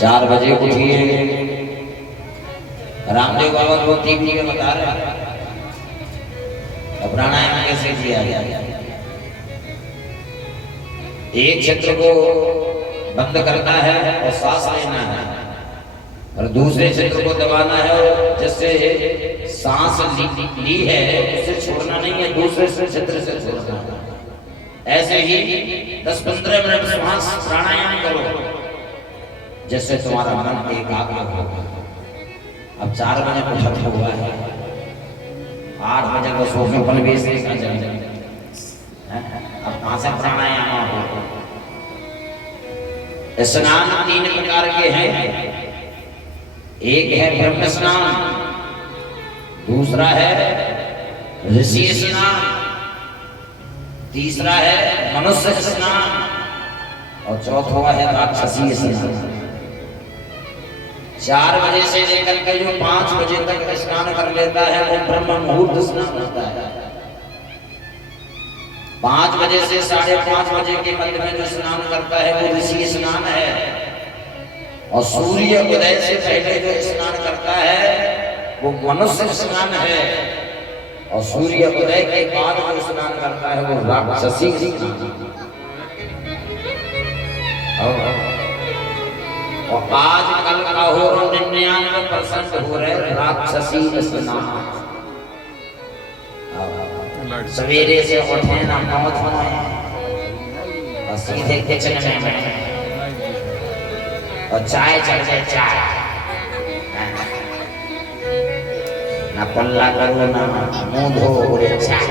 4 बजे उठिए। रामदेव बाबा को टीवी में बता रहे हैं प्राणायाम कैसे किया जाए। एक क्षेत्र को बंद करना है और सांस लेना है और दूसरे क्षेत्र को दबाना है और जिससे सांस ली है उससे छोड़ना नहीं है, दूसरे क्षेत्र से छोड़ना है। ऐसे ही 10-15 मिनट श्वास प्राणायाम करो जिससे तुम्हारा मन एकाग्र हो। अब 4 बजे उठा हुआ है, 8 बजे तो सोफे पर भी से अब कहां से प्राणायाम हो। स्नान 3 प्रकार के हैं। एक है ब्रह्म स्नान, दूसरा है ऋषि स्नान, तीसरा है मनुष्य स्नान और चौथा है राक्षसी स्नान। 4 बजे से लेकर के जो 5 बजे तक स्नान कर लेता है वो ब्रह्म मुहूर्त स्नान होता है। 5 बजे से 5:30 बजे के मध्य में जो स्नान करता है वो ऋषि स्नान है और सूर्य उदय से पहले जो स्नान करता है वो मनुष्य स्नान है और सूर्य उदय के बाद जो स्नान करता है वो राक्षसी स्नान। और आजकल का हो 99% हो रहे राक्षसी स्नान। सवेरे से उठे ना नौथ और सीधे किचन में बैठे और चाय चल जाए, चाय ना पल्ला करो ना मुंह धो पूरे चाय।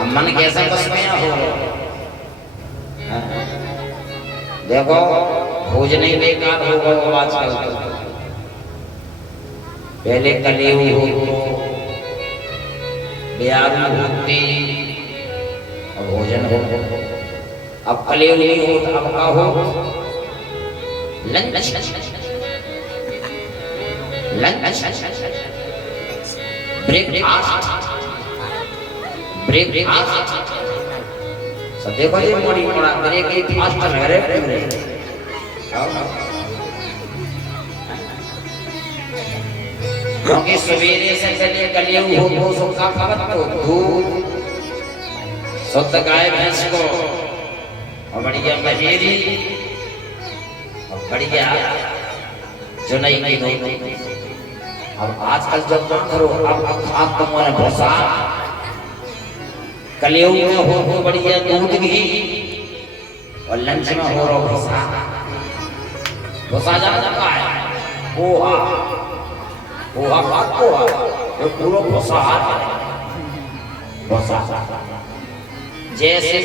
अब मन कैसा बस में हो। देखो भोजन ही बेकार होगा आजकल। पहले कलेवी हो ब्यारू होती और भोजन हो। अब कलेवी नहीं हो तो अब का हो लंच। ब्रेकफास्ट सब देखो जी मोड़ी मोड़ा ब्रेकफास्ट मेरे क्योंकि सवेरे से चले कलियू हो सुखा खबर को दूध शुद्ध गाय भैंस को और बढ़िया महेरी और बढ़िया जो नहीं नहीं। अब आजकल जब तुम करो अब खाद तुम्हारे भूसा कलियू में हो बढ़िया दूध घी और लंच में हो रहा भूसा। भूसा जाता है पोहा पोहा पोहा वो पूरा भूसा भूसा। जैसे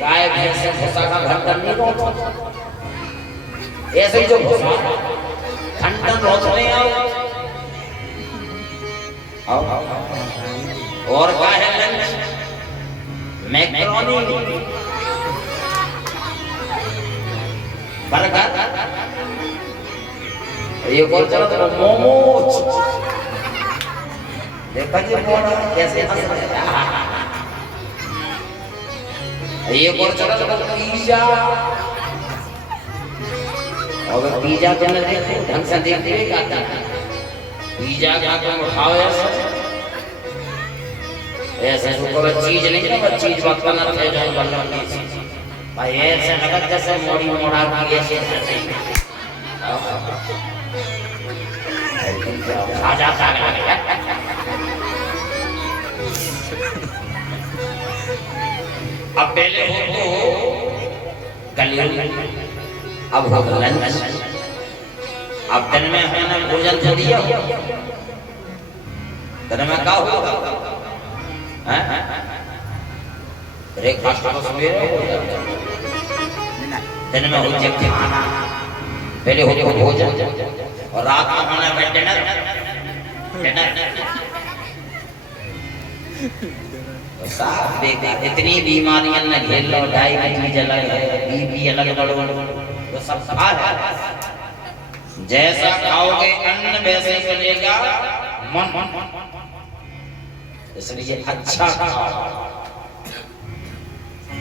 गाय भैंस से भूसा का घंटन नहीं होता ऐसे ही जो भूसा घंटन रोकने आओ। और क्या है लंच मैकरोनी बर्गर ये बोल चलो तो मोमोज। देखा जी मोड़ा कैसे हंस रहे हैं। ये बोल चलो तो पिज्जा और पिज्जा तो न देखो ढंग से देखते हुए खाता है। पिज्जा क्या तुम खाओ ऐसे कोई चीज नहीं है बस चीज वक्त ना थे जो बनने भाई ऐसे लगत जैसे मोड़ी मोड़ा की ऐसे आ जाता है। अब पहले हो तो कलियू अब हो लंच। अब दिन में हमने भोजन तो दिया दिन में क्या होगा ब्रेकफास्ट को सवेरे दिन में हो जाए खाना पहले हो भोजन और रात में खाना है डिनर। इतनी बीमारियां न घेर लो, डायबिटीज अलग है, बीपी अलग बढ़ो तो सब सवाल है। जैसा खाओगे अन्न वैसे चलेगा मन, इसलिए अच्छा खाओ।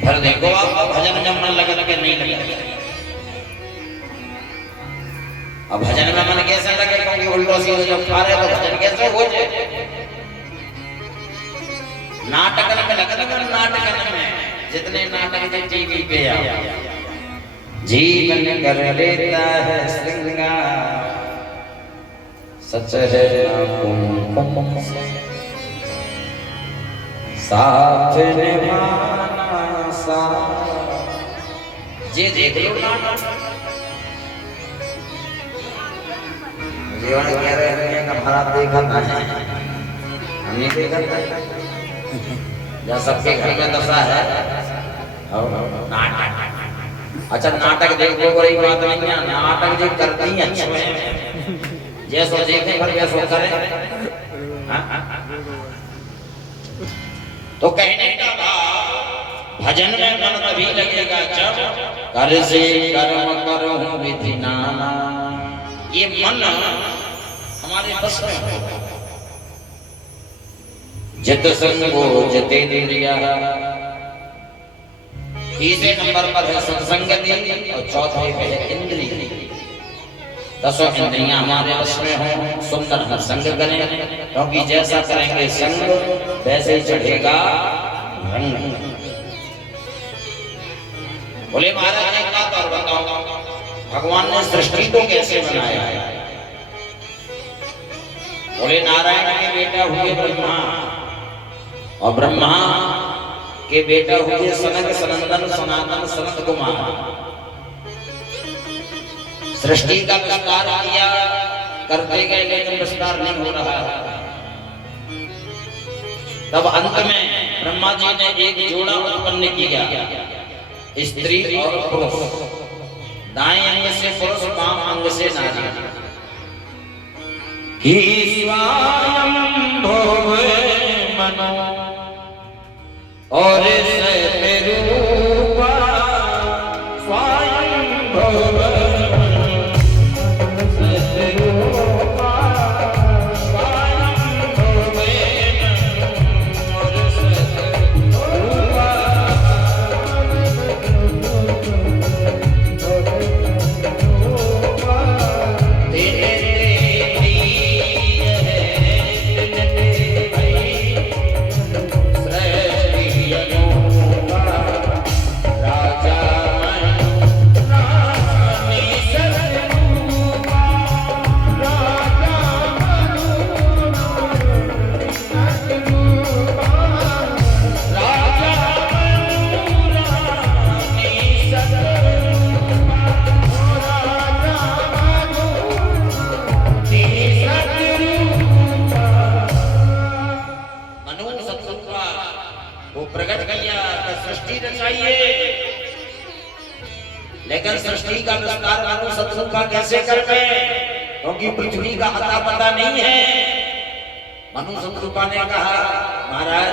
फिर देखो आप भजन में मन लगे लगे नहीं लगे। अब भजन में मन कैसे लगे, क्योंकि उल्टो सीधे जब खा रहे तो भजन कैसे हो जाए। नाटक में लगन में, नाटक में जितने नाटक जो टीवी पे आ, जीवन कर लेता है श्रृंगार, सच है ना कुमकुम साथ निभाना सा। जी देख लो जीवन कह रहे हैं कि भारत देखा है, हमने देखा जहाँ सबके घर में दशा है नाटक। अच्छा नाटक देखो बड़ी बात नहीं है, नाटक जो करती हैं अच्छे हैं, जैसो देखें पर वैसो करें। तो कहने का भाव भजन में मन तभी लगेगा जब कर से कर्म करूं विधि नाना, ये मन हमारे बस में हो। जित संगो जितेंद्रिया, तीसरे नंबर पर है सत्संगति और चौथे पे है इंद्रिय। दसों इंद्रियां हमारे वश में हो, सुंदर हम संग करें, क्योंकि जैसा करेंगे संग वैसे ही चढ़ेगा रंग। बोले महाराज एक बात और बताओ, भगवान ने सृष्टि को कैसे बनाया? बोले नारायण के बेटा हुए ब्रह्मा, और ब्रह्मा के बेटा हुए सनक सनंदन सनातन सनत कुमार। सृष्टि का विस्तार किया, करते गए लेकिन विस्तार नहीं हो रहा। तब अंत में ब्रह्मा जी ने एक जोड़ा उत्पन्न किया, स्त्री और पुरुष, दाएं अंग से पुरुष, बाम अंग से नारी। और लेकिन सृष्टि का विस्तार मानो सत्संग का कैसे करवे, क्योंकि पृथ्वी का अता पता नहीं है। मनु संतरूपा ने कहा महाराज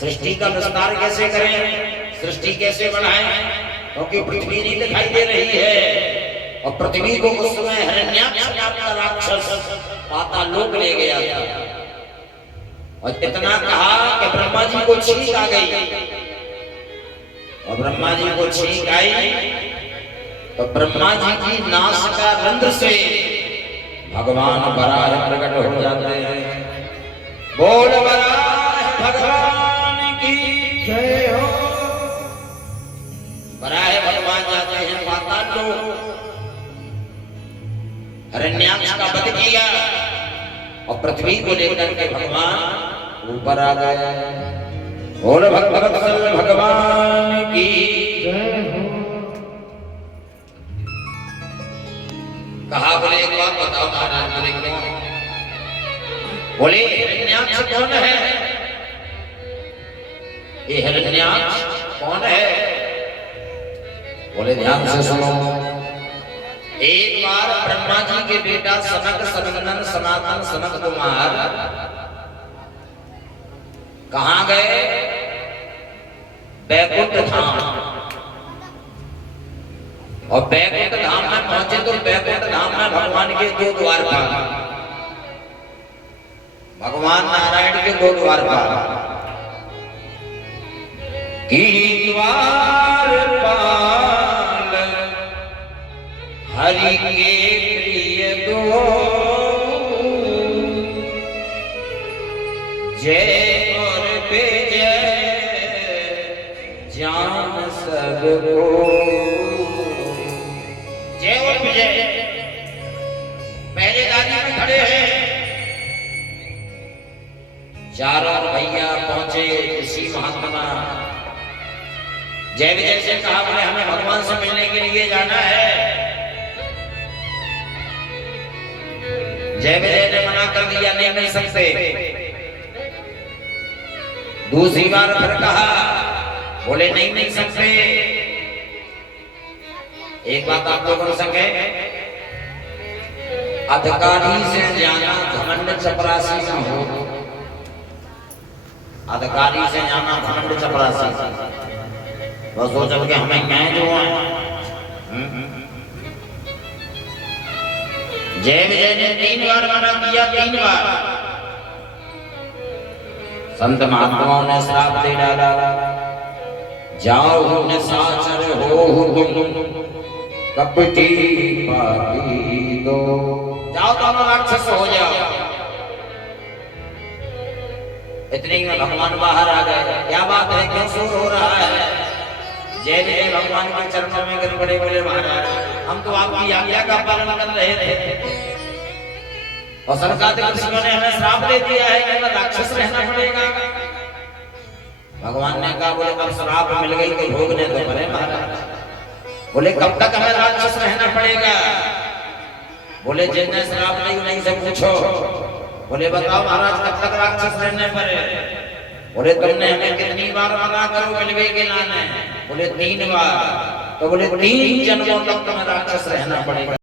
सृष्टि का विस्तार कैसे करें, सृष्टि कैसे बढ़ाएं, क्योंकि पृथ्वी नहीं दिखाई दे रही है। और पृथ्वी को उस समय हिरण्याक्ष नाम का राक्षस पाताल लोक ले गया था। और इतना कहा कि ब्रह्मा जी को छींक आ गई, और ब्रह्मा जी को छींक आई तो ब्रह्मा जी की नासिका रंध्र से भगवान बराह प्रकट हो जाते हैं। बोल बराह भगवान की जय हो। बराह भगवान जाते हैं पाताल लोक, हिरण्याक्ष का वध किया और पृथ्वी को लेकर के भगवान ऊपर आ गए। बोल भगवत्सल भगवान की जय हो। कहा बोले एक बात बताओ महाराज, बोले क्यों? बोले हिरण्याक्ष कौन है? ये हिरण्याक्ष कौन है? बोले ध्यान से सुनो। एक बार ब्रह्मा जी के बेटा सनक सनंदन सनातन सनत कुमार कहां गए? बैकुंठ धाम। और बैकुंठ धाम में पहुंचे तो बैकुंठ धाम में भगवान के दो द्वारपाल, भगवान नारायण के दो द्वारपाल। कि द्वारपाल हरि के प्रिय दो जय और विजय जान सबको। जय और विजय पहले दादी में खड़े हैं, चारों भैया पहुंचे ऋषि महात्मा। जय विजय से कहा बोले हमें भगवान से मिलने के लिए जाना है। जय विजय ने मना कर दिया, नहीं मिल सकते। दूसरी बार फिर कहा, बोले नहीं मिल सकते। एक बात आप लोगों को सके, अधिकारी से जाना घमंड चपरासी न हो। अधिकारी से जाना घमंड चपरासी, वो सोचो कि हमें मैं जो है। जय विजय ने 3 बार मना किया, 3 बार। संत महात्माओं ने श्राप दे डाला, जाओ निशाचर हो तुम कपटी पापी दो। जाओ दोनों राक्षस हो जाओ। इतने में भगवान बाहर आ गए। क्या बात है, क्यों शोर हो रहा है? जय विजय भगवान के चरणों में गिर पड़े, बोले महाराज हम तो आपकी आज्ञा का पालन कर रहे थे और सरकार ने हमें श्राप दे दिया है कि हमें राक्षस रहना पड़ेगा। भगवान ने कहा बोले अब श्राप मिल गई तो भोगने तो पड़े महाराज। बोले कब तक हमें राक्षस रहना पड़ेगा? बोले जिन्हें श्राप नहीं नहीं से पूछो। बोले बताओ महाराज कब तक राक्षस रहने पड़े? बोले तुमने हमें कितनी बार मना करो मिलवे के लाने? बोले 3 बार। तो बोले 3 जन्मों तक तुम्हें राक्षस रहना पड़ेगा।